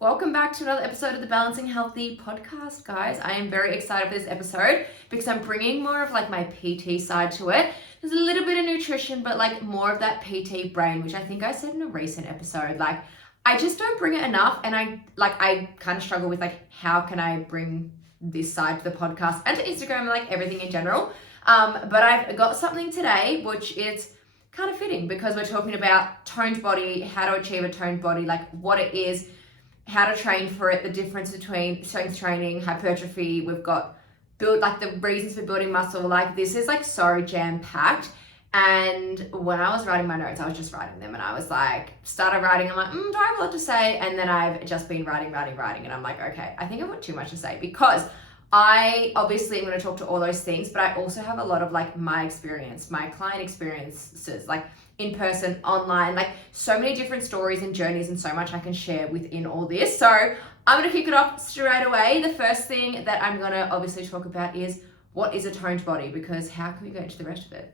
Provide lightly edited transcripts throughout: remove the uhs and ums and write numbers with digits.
Welcome back to another episode of the Balancing Healthy podcast, guys. I am very excited for this episode because I'm bringing more of like my PT side to it. There's a little bit of nutrition, but like more of that PT brain, which I think I said in a recent episode. Like I just don't bring it enough, and I kind of struggle with like how can I bring this side to the podcast and to Instagram and like everything in general. But I've got something today which is kind of fitting because we're talking about toned body, how to achieve a toned body, like what it is, how to train for it, the difference between strength training, hypertrophy. We've got the reasons for building muscle. Like this is like so jam-packed. And when I was writing my notes, I was just writing them and I was like, started writing, I'm like, do I have a lot to say? And then I've just been writing. And I'm like, okay, I think I've got too much to say because I obviously am going to talk to all those things, but I also have a lot of like my experience, my client experiences, like in person, online, like so many different stories and journeys and so much I can share within all this. So I'm going to kick it off straight away. The first thing that I'm going to obviously talk about is what is a toned body, because how can we go into the rest of it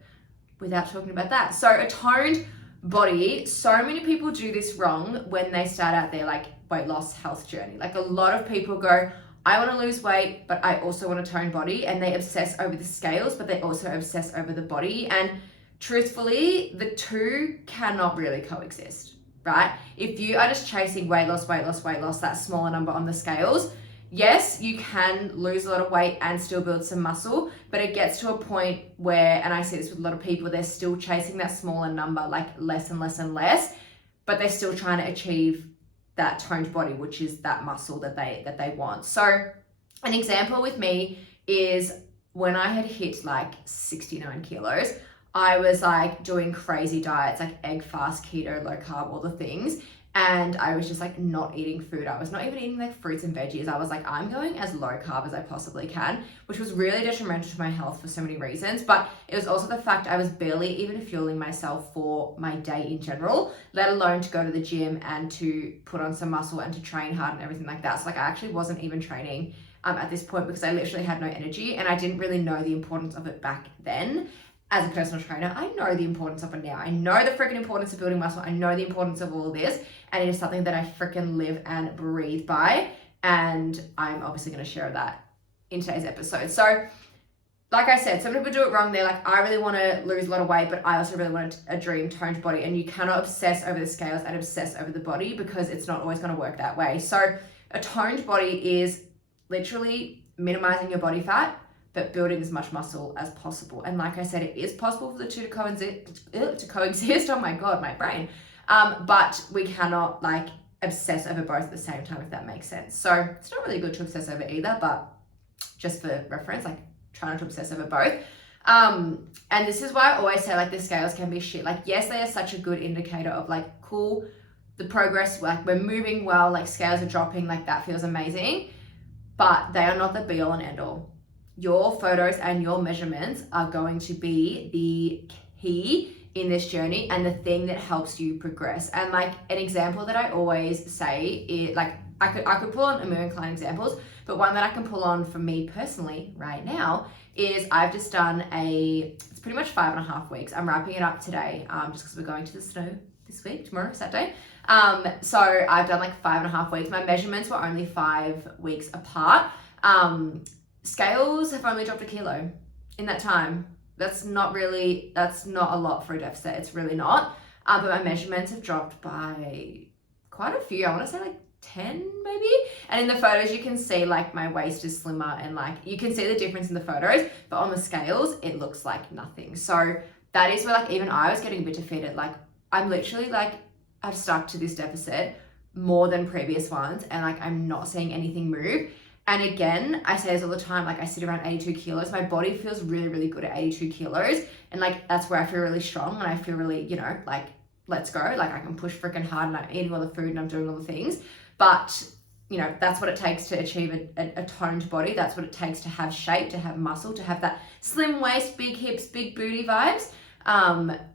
without talking about that? So a toned body, so many people do this wrong when they start out their like weight loss health journey. Like a lot of people go, I want to lose weight, but I also want a toned body, and they obsess over the scales, but they also obsess over the body. And truthfully, the two cannot really coexist, right? If you are just chasing weight loss, that smaller number on the scales, yes, you can lose a lot of weight and still build some muscle, but it gets to a point where, and I see this with a lot of people, they're still chasing that smaller number, like less and less and less, but they're still trying to achieve that toned body, which is that muscle that they want. So an example with me is when I had hit like 69 kilos, I was like doing crazy diets, like egg fast, keto, low carb, all the things. And I was just like not eating food. I was not even eating like fruits and veggies. I was like, I'm going as low carb as I possibly can, which was really detrimental to my health for so many reasons. But it was also the fact I was barely even fueling myself for my day in general, let alone to go to the gym and to put on some muscle and to train hard and everything like that. So like I actually wasn't even training at this point because I literally had no energy, and I didn't really know the importance of it back then. As a personal trainer, I know the importance of it now. I know the freaking importance of building muscle. I know the importance of all of this. And it is something that I freaking live and breathe by. And I'm obviously going to share that in today's episode. So, like I said, some people do it wrong. They're like, I really want to lose a lot of weight, but I also really want a dream toned body. And you cannot obsess over the scales and obsess over the body because it's not always going to work that way. So, a toned body is literally minimizing your body fat, but building as much muscle as possible. And like I said, it is possible for the two to coexist. Oh my God, my brain. But we cannot like obsess over both at the same time, if that makes sense. So it's not really good to obsess over either, but just for reference, like try not to obsess over both. And this is why I always say like the scales can be shit. Like, yes, they are such a good indicator of like, cool, the progress, like we're moving well, like scales are dropping, like that feels amazing, but they are not the be all and end all. Your photos and your measurements are going to be the key in this journey and the thing that helps you progress. And like an example that I always say is like, I could pull on a million client examples, but one that I can pull on for me personally right now is I've just done it's pretty much 5.5 weeks. I'm wrapping it up today, just because we're going to the snow this week, tomorrow, Saturday. So I've done like 5.5 weeks. My measurements were only 5 weeks apart. Scales have only dropped 1 kilo in that time. That's not a lot for a deficit. It's really not. But my measurements have dropped by quite a few. I want to say like 10 maybe. And in the photos, you can see like my waist is slimmer and like you can see the difference in the photos, but on the scales, it looks like nothing. So that is where like even I was getting a bit defeated. Like I'm literally like, I've stuck to this deficit more than previous ones, and like I'm not seeing anything move. And again, I say this all the time, like I sit around 82 kilos. My body feels really, really good at 82 kilos. And like, that's where I feel really strong and I feel really, you know, like, let's go. Like I can push freaking hard and I'm eating all the food and I'm doing all the things. But, you know, that's what it takes to achieve a toned body. That's what it takes to have shape, to have muscle, to have that slim waist, big hips, big booty vibes.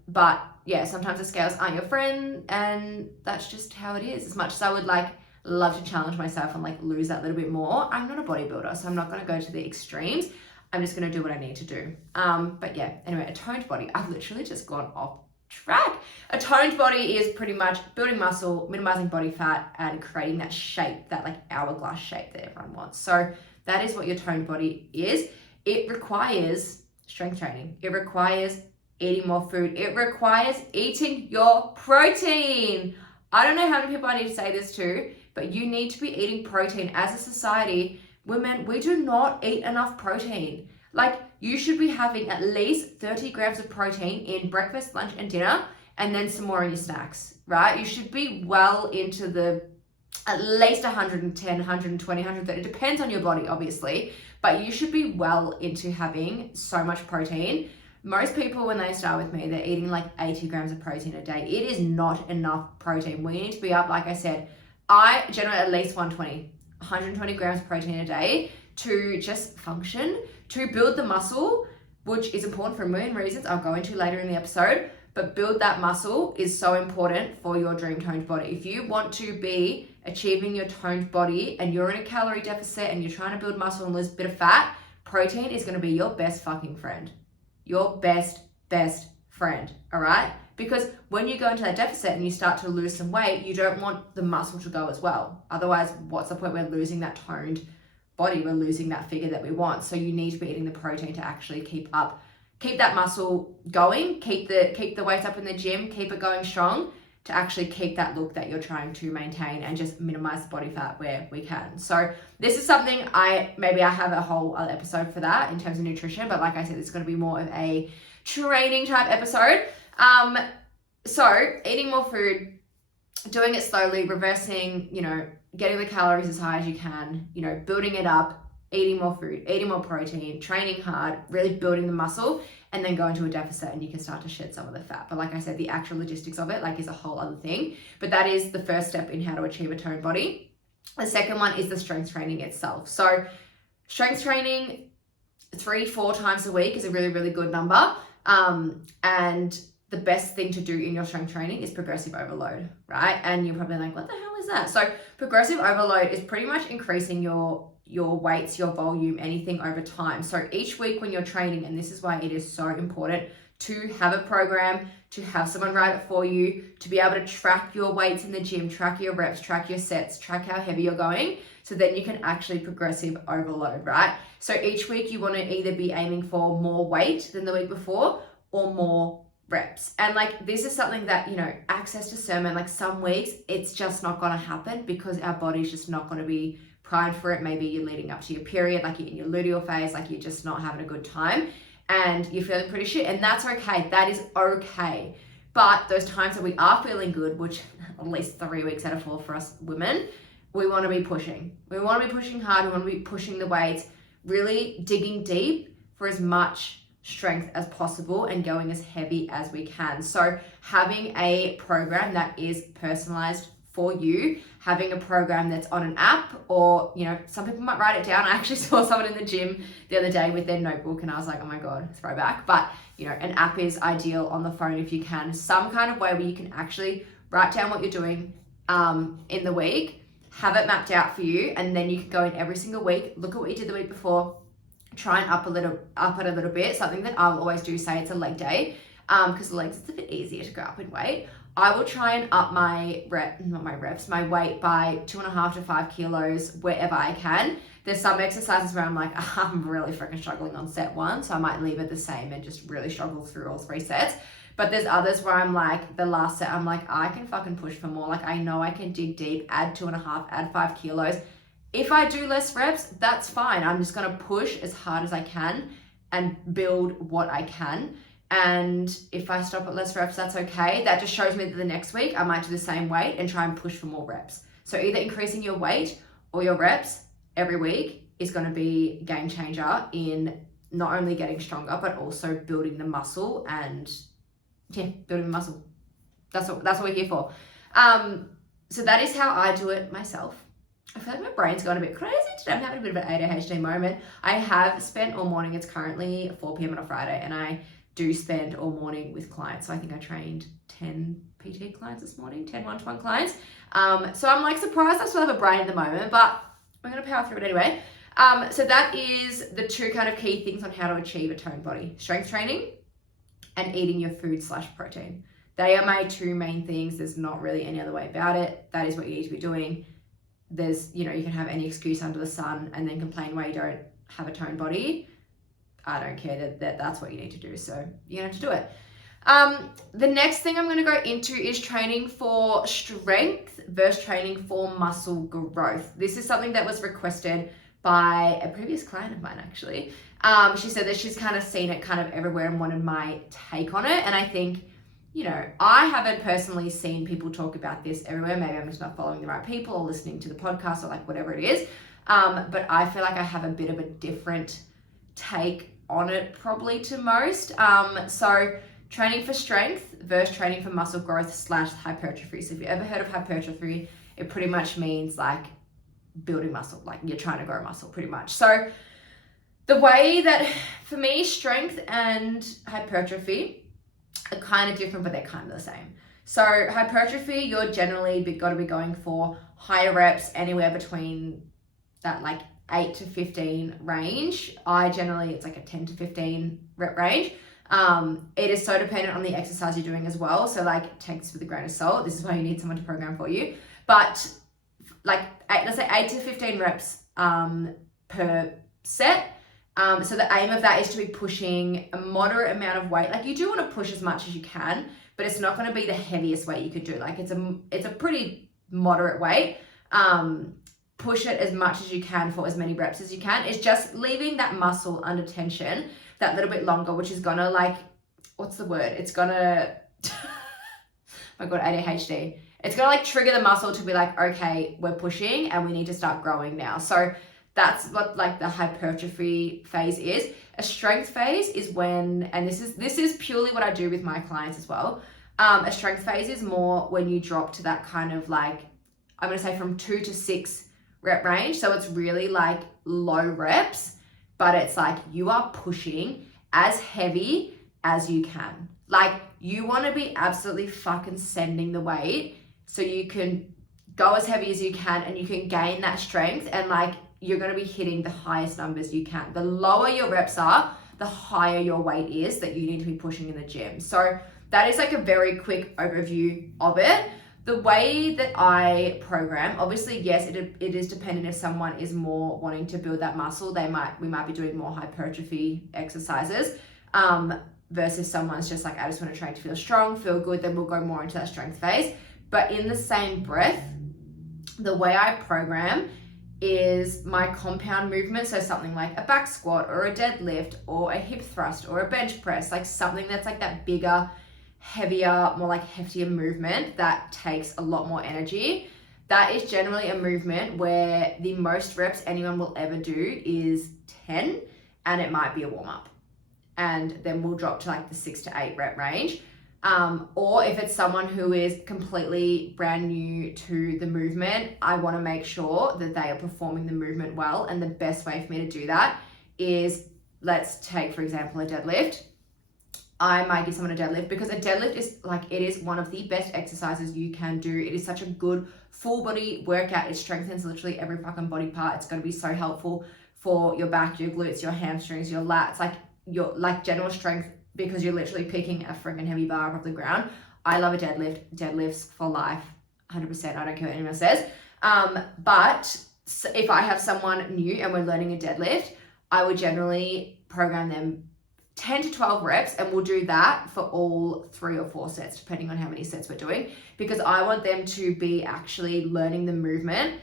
But yeah, sometimes the scales aren't your friend, and that's just how it is. As much as I would like love to challenge myself and like lose that little bit more, I'm not a bodybuilder, so I'm not going to go to the extremes. I'm just going to do what I need to do. But yeah, anyway, a toned body. I've literally just gone off track. A toned body is pretty much building muscle, minimizing body fat, and creating that shape, that like hourglass shape that everyone wants. So that is what your toned body is. It requires strength training. It requires eating more food. It requires eating your protein. I don't know how many people I need to say this to, but you need to be eating protein. As a society, women, we do not eat enough protein. Like, you should be having at least 30 grams of protein in breakfast, lunch, and dinner, and then some more in your snacks, right? You should be well into the at least 110, 120, 130. It depends on your body, obviously, but you should be well into having so much protein. Most people, when they start with me, they're eating like 80 grams of protein a day. It is not enough protein. We need to be up, like I said, I generate at least 120 grams of protein a day to just function, to build the muscle, which is important for a million reasons I'll go into later in the episode, but build that muscle is so important for your dream toned body. If you want to be achieving your toned body and you're in a calorie deficit and you're trying to build muscle and lose a bit of fat, protein is going to be your best fucking friend. Your best friend, all right? Because when you go into that deficit and you start to lose some weight, you don't want the muscle to go as well. Otherwise, what's the point? We're losing that toned body. We're losing that figure that we want. So you need to be eating the protein to actually keep that muscle going, keep the weight up in the gym, keep it going strong, to actually keep that look that you're trying to maintain and just minimize the body fat where we can. So this is something I have a whole other episode for that in terms of nutrition, but like I said, it's going to be more of a training type episode. So eating more food, doing it slowly, reversing, getting the calories as high as you can, building it up, eating more food, eating more protein, training hard, really building the muscle, and then go into a deficit and you can start to shed some of the fat. But like I said, the actual logistics of it is a whole other thing. But that is the first step in how to achieve a toned body. The second one is the strength training itself. So strength training 3-4 times a week is a really, really good number. And the best thing to do in your strength training is progressive overload, right? And you're probably like, what the hell is that? So progressive overload is pretty much increasing your weights, your volume, anything over time. So each week when you're training, and this is why it is so important to have a program, to have someone write it for you, to be able to track your weights in the gym, track your reps, track your sets, track how heavy you're going, so then you can actually progressive overload, right? So each week you want to either be aiming for more weight than the week before or more reps. And this is something that, access to sermon, some weeks it's just not going to happen because our body's just not going to be primed for it. Maybe you're leading up to your period, you're in your luteal phase, you're just not having a good time and you're feeling pretty shit, and that's okay. That is okay. But those times that we are feeling good, which at least 3 weeks out of 4 for us women, we want to be pushing. We want to be pushing hard. We want to be pushing the weights, really digging deep for as much strength as possible and going as heavy as we can. So having a program that is personalized for you, having a program that's on an app, or some people might write it down. I actually saw someone in the gym the other day with their notebook and I was like, oh my god, throwback. But an app is ideal on the phone if you can. Some kind of way where you can actually write down what you're doing in the week, have it mapped out for you, and then you can go in every single week, look at what you did the week before, try and up it a little bit. Something that I'll always do, say it's a leg day, because the legs, it's a bit easier to go up in weight. I will try and up my weight by 2.5 to 5 kilos wherever I can. There's some exercises where I'm like, I'm really freaking struggling on set 1, so I might leave it the same and just really struggle through all 3 sets. But there's others where I'm like, the last set, I'm like, I can fucking push for more. I know I can dig deep, add 2.5, add 5 kilos. If I do less reps, that's fine. I'm just gonna push as hard as I can and build what I can. And if I stop at less reps, that's okay. That just shows me that the next week I might do the same weight and try and push for more reps. So either increasing your weight or your reps every week is going to be a game changer in not only getting stronger, but also building the muscle and building the muscle. That's what we're here for. So that is how I do it myself. I feel like my brain's gone a bit crazy today. I'm having a bit of an ADHD moment. I have spent all morning. It's currently 4 p.m. on a Friday, and I do spend all morning with clients. So I think I trained 10 PT clients this morning, 10 one-to-one clients. So I'm surprised I still have a brain at the moment, but we're going to power through it anyway. So that is the 2 kind of key things on how to achieve a toned body: strength training and eating your food / protein. They are my two main things. There's not really any other way about it. That is what you need to be doing. There's, you can have any excuse under the sun and then complain why you don't have a toned body. I don't care that's what you need to do. So you're going to have to do it. The next thing I'm going to go into is training for strength versus training for muscle growth. This is something that was requested by a previous client of mine, actually. She said that she's kind of seen it kind of everywhere and wanted my take on it. And I think, I haven't personally seen people talk about this everywhere. Maybe I'm just not following the right people or listening to the podcast or like whatever it is. But I feel like I have a bit of a different take on it probably to most. So training for strength versus training for muscle growth / hypertrophy. So if you've ever heard of hypertrophy, it pretty much means like building muscle, like you're trying to grow muscle pretty much. So the way that, for me, strength and hypertrophy are kind of different, but they're kind of the same. So hypertrophy, you're generally got to be going for higher reps, anywhere between that like 8 to 15 range. It's like a 10 to 15 rep range. It is so dependent on the exercise you're doing as well. So like take this with a grain of salt. This is why you need someone to program for you. But like let's say 8 to 15 reps per set. So the aim of that is to be pushing a moderate amount of weight. Like you do want to push as much as you can, but it's not going to be the heaviest weight you could do. Like it's a pretty moderate weight. Push it as much as you can for as many reps as you can. It's just leaving that muscle under tension that little bit longer, which is gonna like, what's the word? It's gonna, oh my God, ADHD. It's gonna like trigger the muscle to be like, okay, we're pushing and we need to start growing now. So that's what like the hypertrophy phase is. A strength phase is when, and this is purely what I do with my clients as well. A strength phase is more when you drop to that kind of like, I'm gonna say from 2 to 6 rep range. So it's really like low reps, but it's like you are pushing as heavy as you can. Like you want to be absolutely fucking sending the weight so you can go as heavy as you can and you can gain that strength, and like you're going to be hitting the highest numbers you can. The lower your reps are, the higher your weight is that you need to be pushing in the gym. So that is like a very quick overview of it. The way that I program, obviously, yes, it is dependent if someone is more wanting to build that muscle, we might be doing more hypertrophy exercises, versus someone's just like, I just want to train to feel strong, feel good, then we'll go more into that strength phase. But in the same breath, the way I program is my compound movement. So something like a back squat or a deadlift or a hip thrust or a bench press, like something that's like that bigger, heavier, more like heftier movement that takes a lot more energy. That is generally a movement where the most reps anyone will ever do is 10, and it might be a warm-up. And then we'll drop to like the 6 to 8 rep range. Or if it's someone who is completely brand new to the movement, I want to make sure that they are performing the movement well. And the best way for me to do that is, let's take, for example, a deadlift. I might give someone a deadlift because a deadlift is like, it is one of the best exercises you can do. It is such a good full body workout. It strengthens literally every fucking body part. It's going to be so helpful for your back, your glutes, your hamstrings, your lats, like your like general strength, because you're literally picking a freaking heavy bar up off the ground. I love a deadlift. Deadlifts for life, 100%. I don't care what anyone says. But if I have someone new and we're learning a deadlift, I would generally program them 10 to 12 reps, and we'll do that for all 3 or 4 sets, depending on how many sets we're doing, because I want them to be actually learning the movement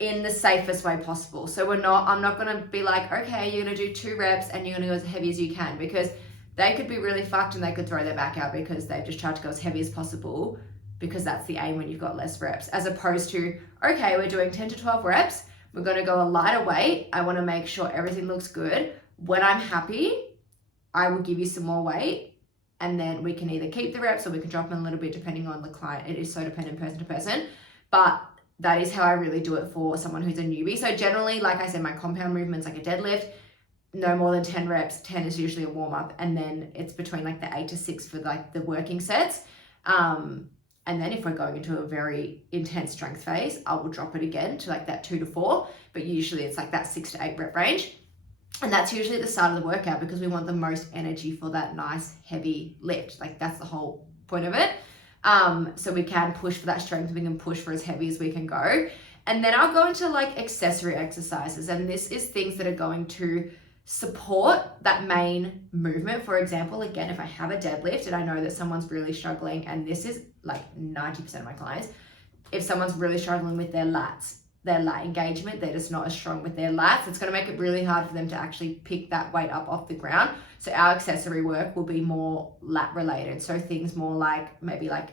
in the safest way possible. So I'm not going to be like, okay, you're going to do 2 reps and you're going to go as heavy as you can, because they could be really fucked and they could throw their back out because they've just tried to go as heavy as possible, because that's the aim when you've got less reps, as opposed to, okay, we're doing 10 to 12 reps. We're going to go a lighter weight. I want to make sure everything looks good. When I'm happy, I will give you some more weight, and then we can either keep the reps or we can drop them a little bit depending on the client. It is so dependent person to person, but that is how I really do it for someone who's a newbie. So generally, like I said, my compound movement's like a deadlift, no more than 10 reps. 10 is usually a warm up, and then it's between like the 8 to 6 for like the working sets. And then if we're going into a very intense strength phase, I will drop it again to like that 2 to 4, but usually it's like that 6 to 8 rep range. And that's usually at the start of the workout, because we want the most energy for that nice heavy lift. Like that's the whole point of it. So we can push for that strength, we can push for as heavy as we can go. And then I'll go into like accessory exercises, and this is things that are going to support that main movement. For example, again, if I have a deadlift and I know that someone's really struggling, and this is like 90% of my clients, if someone's really struggling with their lats, their lat engagement, they're just not as strong with their lats, it's going to make it really hard for them to actually pick that weight up off the ground. So our accessory work will be more lat related. So things more like maybe like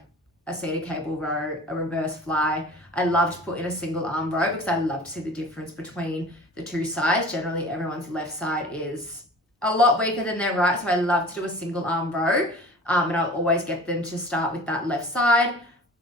a seated cable row, a reverse fly. I love to put in a single arm row because I love to see the difference between the two sides. Generally, everyone's left side is a lot weaker than their right, so I love to do a single arm row, and I'll always get them to start with that left side.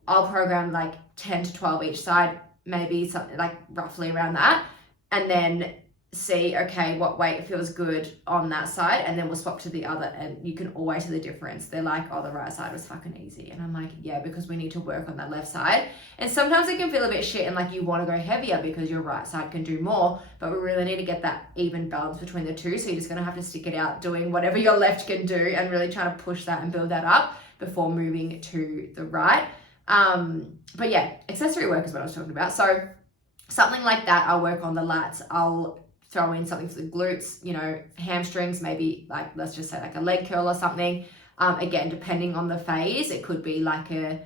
I'll program like 10 to 12 each side, maybe something like roughly around that, and then see, okay, what weight feels good on that side, and then we'll swap to the other, and you can always see the difference. They're like, oh, the right side was fucking easy, and I'm like, yeah, because we need to work on that left side. And sometimes it can feel a bit shit and like you want to go heavier because your right side can do more, but we really need to get that even balance between the two. So you're just going to have to stick it out doing whatever your left can do and really try to push that and build that up before moving to the right. But yeah, accessory work is what I was talking about. So something like that, I'll work on the lats. I'll throw in something for the glutes, you know, hamstrings, maybe like, let's just say like a leg curl or something. Again, depending on the phase, it could be like a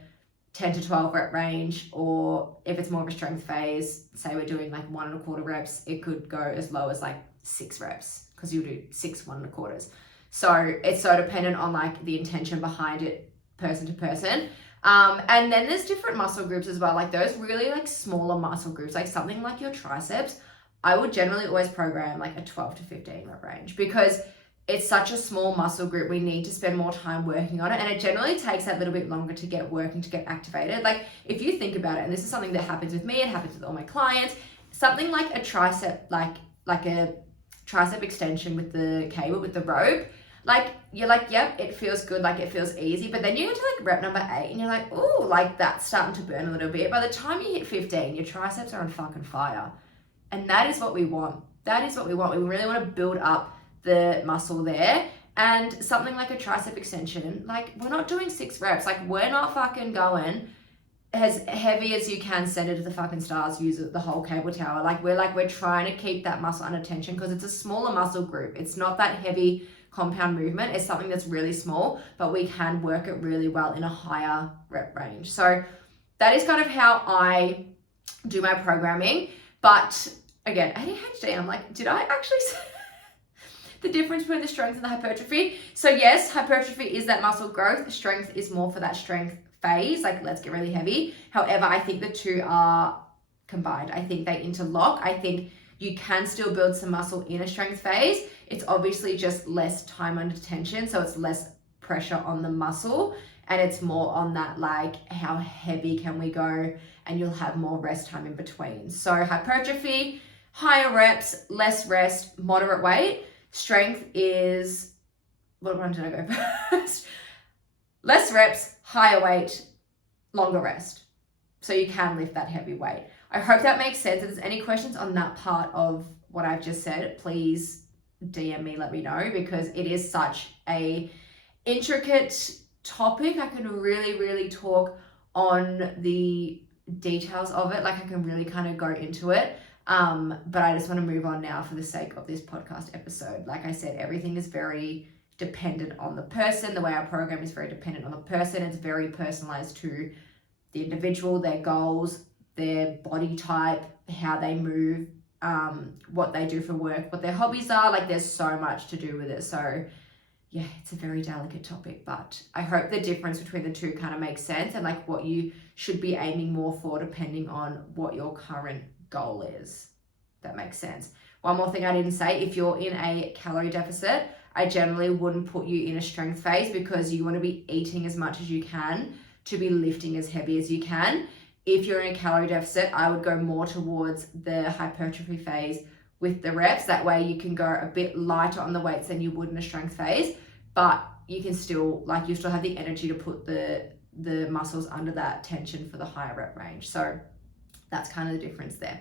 10 to 12 rep range, or if it's more of a strength phase, say we're doing like 1 1/4 reps, it could go as low as like 6 reps because you'll do 6 1 1/4s. So it's so dependent on like the intention behind it, person to person. And then there's different muscle groups as well, like those really like smaller muscle groups, like something like your triceps. I would generally always program like a 12 to 15 rep range because it's such a small muscle group. We need to spend more time working on it, and it generally takes a little bit longer to get working, to get activated. Like if you think about it, and this is something that happens with me, it happens with all my clients, something like a tricep, like a tricep extension with the cable, with the rope, like you're like, yep, it feels good, like it feels easy, but then you get to like rep number 8 and you're like, oh, like that's starting to burn a little bit. By the time you hit 15, your triceps are on fucking fire. And that is what we want. That is what we want. We really want to build up the muscle there. And something like a tricep extension, like we're not doing 6 reps. Like we're not fucking going as heavy as you can, send it to the fucking stars, use the whole cable tower. Like we're trying to keep that muscle under tension because it's a smaller muscle group. It's not that heavy compound movement. It's something that's really small, but we can work it really well in a higher rep range. So that is kind of how I do my programming. But again, ADHD, I'm like, did I actually say the difference between the strength and the hypertrophy? So yes, hypertrophy is that muscle growth. Strength is more for that strength phase, like let's get really heavy. However, I think the two are combined. I think they interlock. I think you can still build some muscle in a strength phase. It's obviously just less time under tension, so it's less pressure on the muscle, and it's more on that like how heavy can we go, and you'll have more rest time in between. So hypertrophy, higher reps, less rest, moderate weight. Strength is, what one did I go first? Less reps, higher weight, longer rest. So you can lift that heavy weight. I hope that makes sense. If there's any questions on that part of what I've just said, please DM me, let me know, because it is such a intricate topic. I can really talk on the details of it. Like I can really kind of go into it. But I just want to move on now for the sake of this podcast episode. Like I said, everything is very dependent on the person. The way I program is very dependent on the person. It's very personalized to the individual, their goals, their body type, how they move, what they do for work, what their hobbies are. Like there's so much to do with it. So yeah, it's a very delicate topic, but I hope the difference between the two kind of makes sense, and like what you should be aiming more for depending on what your current goal is. That makes sense. One more thing I didn't say, if you're in a calorie deficit, I generally wouldn't put you in a strength phase because you want to be eating as much as you can to be lifting as heavy as you can. If you're in a calorie deficit, I would go more towards the hypertrophy phase with the reps. That way you can go a bit lighter on the weights than you would in a strength phase, but you can still, like, you still have the energy to put the muscles under that tension for the higher rep range. So that's kind of the difference there.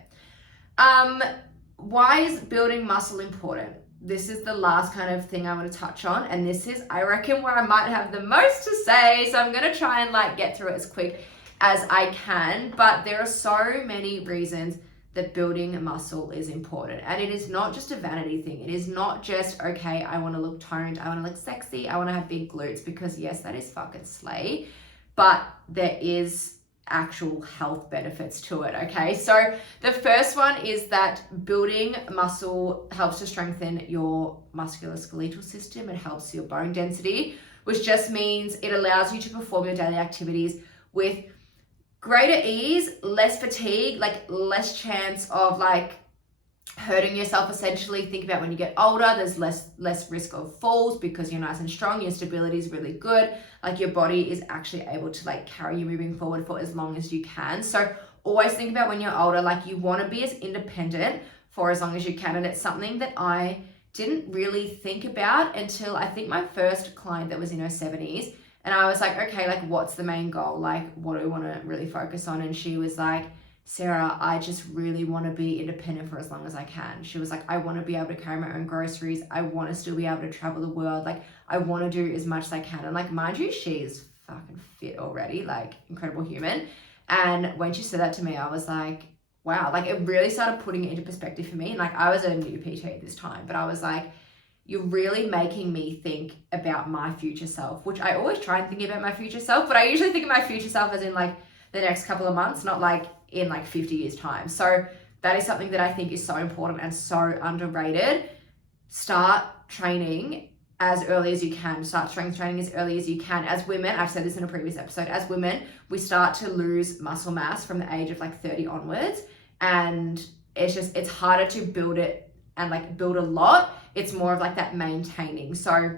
Why is building muscle important? this is the last kind of thing I want to touch on. And this is, I reckon, where I might have the most to say. So I'm going to try and like get through it as quick as I can. But there are so many reasons that building muscle is important. And it is not just a vanity thing. It is not just, okay, I want to look toned, I want to look sexy, I want to have big glutes, because yes, that is fucking slay. But there is actual health benefits to it, okay? So the first one is that building muscle helps to strengthen your musculoskeletal system. It helps your bone density, which just means it allows you to perform your daily activities with greater ease, less fatigue, like less chance of like hurting yourself essentially. Think about when you get older, there's less risk of falls because you're nice and strong, your stability is really good, like your body is actually able to like carry you moving forward for as long as you can. So always think about when you're older, like you want to be as independent for as long as you can. And it's something that I didn't really think about until I think my first client that was in her 70s. And I was like, okay, like what's the main goal? Like what do I want to really focus on? And she was like, Sarah, I just really want to be independent for as long as I can. She was like, I want to be able to carry my own groceries. I want to still be able to travel the world. Like I want to do as much as I can. And like, mind you, she's fucking fit already, like incredible human. And when she said that to me, I was like, wow, like it really started putting it into perspective for me. And like I was a new PT at this time, but I was like, you're really making me think about my future self, which I always try and think about my future self, but I usually think of my future self as in like the next couple of months, not like in like 50 years time. So that is something that I think is so important and so underrated. Start training as early as you can. Start strength training as early as you can. As women, I've said this in a previous episode, as women, we start to lose muscle mass from the age of like 30 onwards. And it's harder to build it and like build a lot. It's more of like that maintaining. So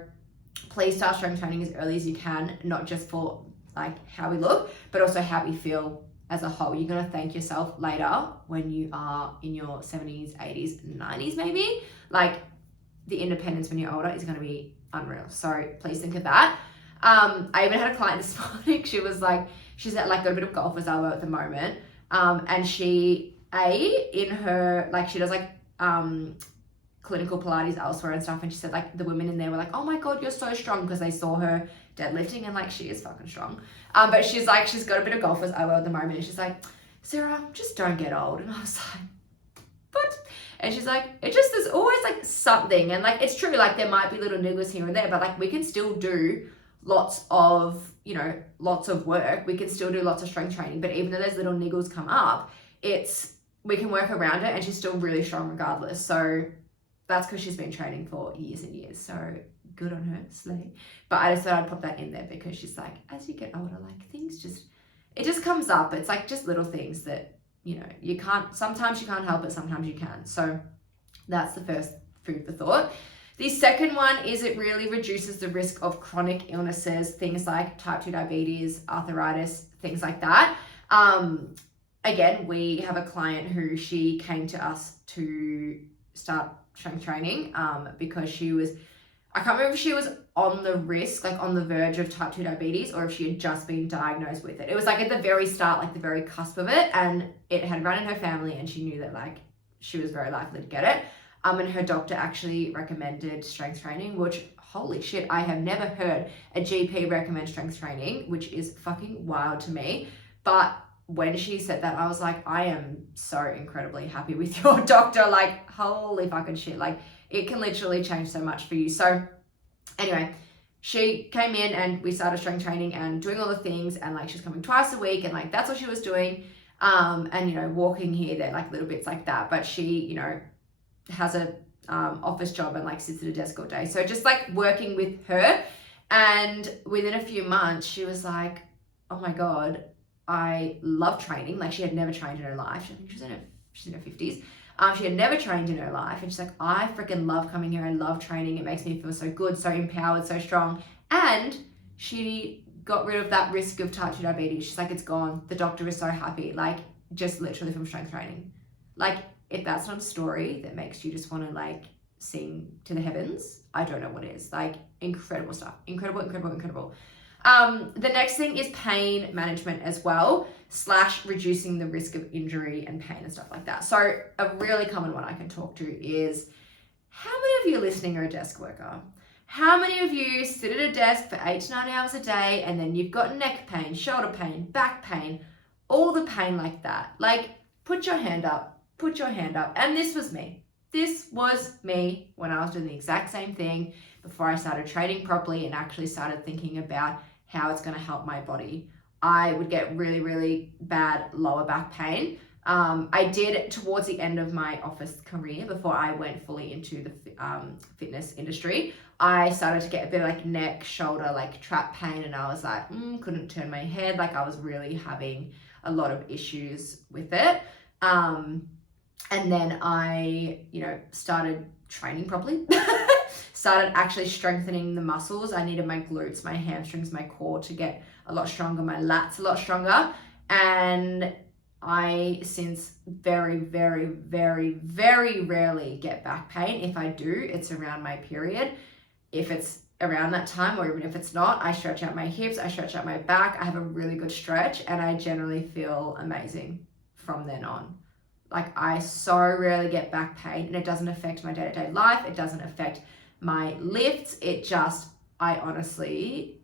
please start strength training as early as you can, not just for like how we look, but also how we feel as a whole. You're going to thank yourself later when you are in your 70s, 80s, 90s maybe. Like the independence when you're older is going to be unreal. So please think of that. I even had a client this morning. She was like, she's at like got a bit of golfer's elbow at the moment. And she in her, like she does like clinical Pilates elsewhere and stuff. And she said like the women in there were like, oh my God, you're so strong, because they saw her deadlifting and like she is fucking strong. But she's like, she's got a bit of golfer's elbow at the moment. And she's like, Sarah, just don't get old. And I was like, what? And she's like, there's always like something. And like, it's true, like there might be little niggles here and there, but like we can still do lots of work. We can still do lots of strength training, but even though those little niggles come up, we can work around it, and she's still really strong regardless. So that's because she's been training for years and years. So good on her, slay. But I just thought I'd pop that in there because she's like, as you get older, like it just comes up. It's like just little things that, sometimes you can't help it, sometimes you can. So that's the first food for thought. The second one is it really reduces the risk of chronic illnesses, things like type 2 diabetes, arthritis, things like that. Again, we have a client who she came to us to start strength training because I can't remember if she was on the risk, like on the verge of type 2 diabetes, or if she had just been diagnosed with it. It was like at the very start, like the very cusp of it, and it had run in her family, and she knew that like she was very likely to get it. And her doctor actually recommended strength training, which, holy shit, I have never heard a GP recommend strength training, which is fucking wild to me. But when she said that, I was like, I am so incredibly happy with your doctor. Like, holy fucking shit. Like, it can literally change so much for you. So anyway, she came in and we started strength training and doing all the things, and like she's coming twice a week, and like that's what she was doing. And walking here, there, like little bits like that. But she, has a office job and like sits at a desk all day. So just like working with her, and within a few months, she was like, oh my God, I love training. Like she had never trained in her life. I think she's in her 50s. She had never trained in her life. And she's like, I freaking love coming here. I love training. It makes me feel so good, so empowered, so strong. And she got rid of that risk of type 2 diabetes. She's like, it's gone. The doctor is so happy. Like just literally from strength training. Like if that's not a story that makes you just want to like sing to the heavens, I don't know what is. Like incredible stuff. Incredible. The next thing is pain management as well, / reducing the risk of injury and pain and stuff like that. So a really common one I can talk to is how many of you listening are a desk worker? How many of you sit at a desk for 8 to 9 hours a day and then you've got neck pain, shoulder pain, back pain, all the pain like that? Like, put your hand up, put your hand up. And this was me. This was me when I was doing the exact same thing before I started training properly and actually started thinking about how it's going to help my body. I would get really, really bad lower back pain. I did towards the end of my office career before I went fully into the fitness industry. I started to get a bit of like neck, shoulder, like trap pain, and I was like, couldn't turn my head. Like I was really having a lot of issues with it. And then I, started training properly, started actually strengthening the muscles. I needed my glutes, my hamstrings, my core to get a lot stronger, my lats a lot stronger. And I, since very, very, very, very rarely get back pain. If I do, it's around my period. If it's around that time, or even if it's not, I stretch out my hips, I stretch out my back, I have a really good stretch, and I generally feel amazing from then on. Like, I so rarely get back pain, and it doesn't affect my day-to-day life. It doesn't affect my lifts. I honestly,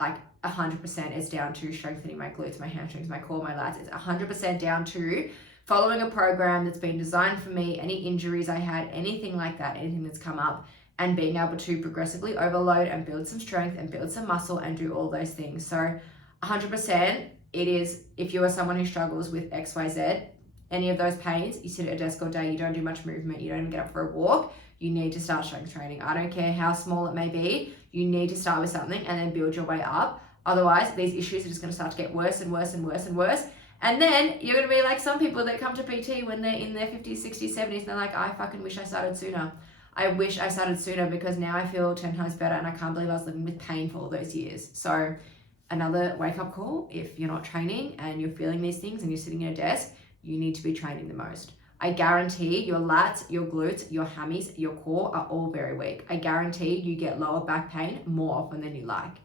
100% is down to strengthening my glutes, my hamstrings, my core, my lats. It's 100% down to following a program that's been designed for me, any injuries I had, anything like that, anything that's come up, and being able to progressively overload and build some strength and build some muscle and do all those things. So 100% it is, if you are someone who struggles with XYZ, any of those pains, you sit at a desk all day, you don't do much movement, you don't even get up for a walk, you need to start strength training. I don't care how small it may be, you need to start with something and then build your way up. Otherwise, these issues are just going to start to get worse and worse and worse and worse. And then you're going to be like some people that come to PT when they're in their 50s, 60s, 70s, and they're like, I fucking wish I started sooner. I wish I started sooner because now I feel 10 times better and I can't believe I was living with pain for all those years. So another wake-up call, if you're not training and you're feeling these things and you're sitting at a desk, you need to be training the most. I guarantee your lats, your glutes, your hammies, your core are all very weak. I guarantee you get lower back pain more often than you like.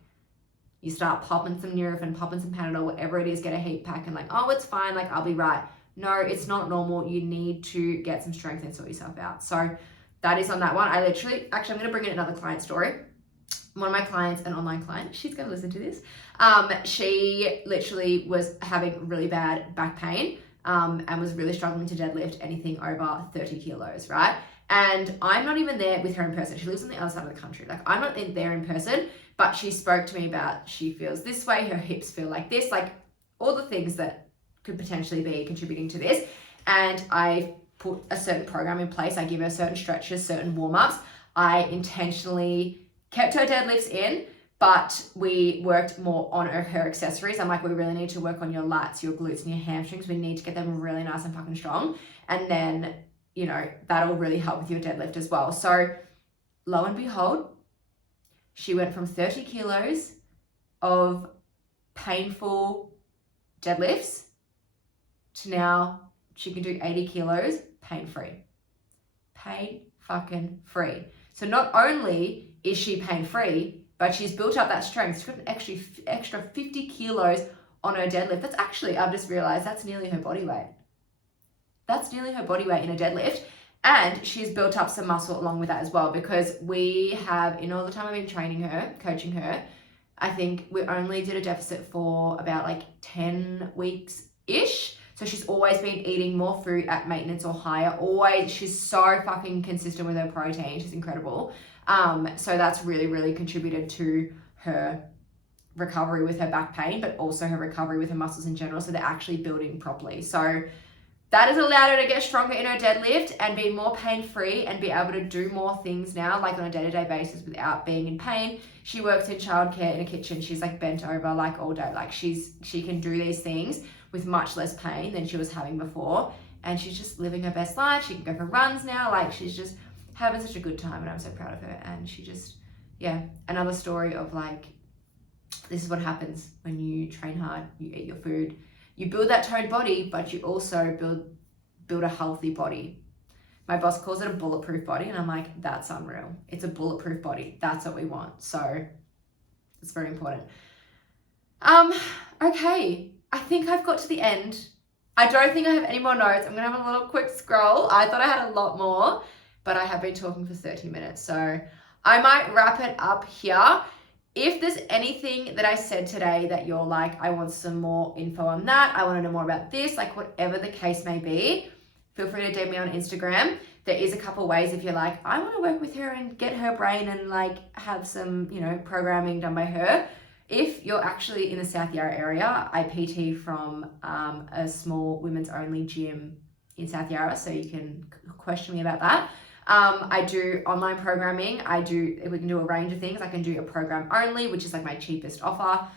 You start popping some Nurofen, popping some Panadol, whatever it is, get a heat pack and oh, it's fine, I'll be right. No, it's not normal. You need to get some strength and sort yourself out. So that is on that one. I'm going to bring in another client story. One of my clients, an online client, she's going to listen to this. She literally was having really bad back pain and was really struggling to deadlift anything over 30 kilos, right? And I'm not even there with her in person. She lives on the other side of the country. I'm not there in person, but she spoke to me about she feels this way, her hips feel like this, all the things that could potentially be contributing to this. And I put a certain program in place. I give her certain stretches, certain warm-ups. I intentionally kept her deadlifts in, but we worked more on her accessories. I'm like, we really need to work on your lats, your glutes, and your hamstrings. We need to get them really nice and fucking strong. And then, that'll really help with your deadlift as well. So lo and behold, she went from 30 kilos of painful deadlifts to now she can do 80 kilos pain-free. Pain-fucking-free. So not only is she pain-free, but she's built up that strength. She's got an extra 50 kilos on her deadlift. That's actually, I've just realized, that's nearly her body weight. That's nearly her body weight in a deadlift. And she's built up some muscle along with that as well, because we have, in all the time I've been training her, coaching her, I think we only did a deficit for about 10 weeks-ish. So she's always been eating more food at maintenance or higher. Always, she's so fucking consistent with her protein. She's incredible. So that's really, really contributed to her recovery with her back pain, but also her recovery with her muscles in general. So they're actually building properly. So that has allowed her to get stronger in her deadlift and be more pain-free and be able to do more things now, on a day-to-day basis without being in pain. She works in childcare in a kitchen. She's bent over all day. She can do these things with much less pain than she was having before. And she's just living her best life. She can go for runs now. She's just having such a good time, and I'm so proud of her. And she just, another story of this is what happens when you train hard, you eat your food, you build that toned body, but you also build a healthy body. My boss calls it a bulletproof body, and I'm like, that's unreal. It's a bulletproof body. That's what we want. So it's very important. Okay. I think I've got to the end. I don't think I have any more notes. I'm going to have a little quick scroll. I thought I had a lot more, but I have been talking for 30 minutes. So I might wrap it up here. If there's anything that I said today that you're like, I want some more info on that, I want to know more about this, like whatever the case may be, feel free to DM me on Instagram. There is a couple ways if you're like, I want to work with her and get her brain and like have some, programming done by her. If you're actually in the South Yarra area, I PT from a small women's only gym in South Yarra, so you can question me about that. I do online programming. We can do a range of things. I can do a program only, which is like my cheapest offer.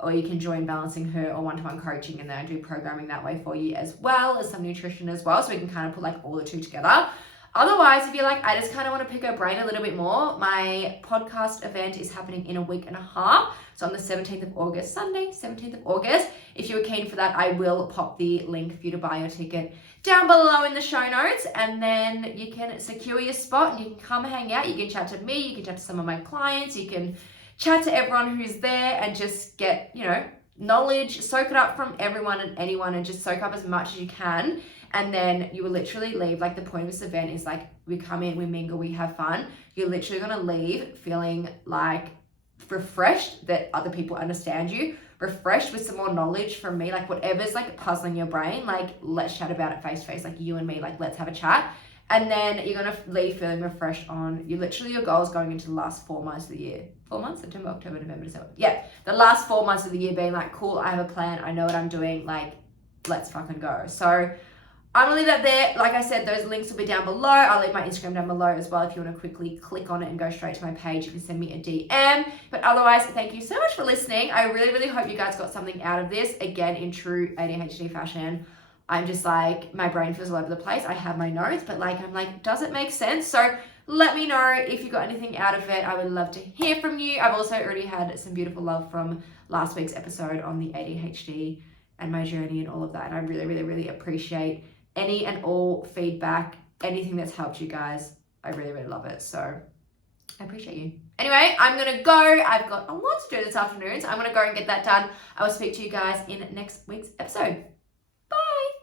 Or you can join Balancing Her or one-to-one coaching, and then I do programming that way for you as well as some nutrition as well. So we can kind of put like all the two together. Otherwise, if you're like, I just kind of want to pick her brain a little bit more, my podcast event is happening in a week and a half. So on the 17th of August, Sunday, 17th of August. If you're keen for that, I will pop the link for you to buy your ticket down below in the show notes, and then you can secure your spot and you can come hang out. You can chat to me, you can chat to some of my clients, you can chat to everyone who's there and just get, knowledge, soak it up from everyone and anyone, and just soak up as much as you can. And then you will literally leave, like the point of this event is like, we come in, we mingle, we have fun. You're literally gonna leave feeling like refreshed that other people understand you, refreshed with some more knowledge from me, like whatever's like puzzling your brain, like let's chat about it face to face, like you and me, like let's have a chat. And then you're gonna leave feeling refreshed on your goals going into the last 4 months of the year. 4 months, September, October, November, December. Yeah, the last 4 months of the year being like, cool, I have a plan, I know what I'm doing, like let's fucking go. So I'm gonna leave that there. Like I said, those links will be down below. I'll leave my Instagram down below as well. If you want to quickly click on it and go straight to my page, you can send me a DM. But otherwise, thank you so much for listening. I really, really hope you guys got something out of this. Again, in true ADHD fashion, I'm just like, my brain feels all over the place. I have my notes, but like, I'm like, does it make sense? So let me know if you got anything out of it. I would love to hear from you. I've also already had some beautiful love from last week's episode on the ADHD and my journey and all of that. And I really, really, really appreciate any and all feedback, anything that's helped you guys. I really, really love it. So I appreciate you. Anyway, I'm going to go. I've got a lot to do this afternoon, so I'm going to go and get that done. I will speak to you guys in next week's episode.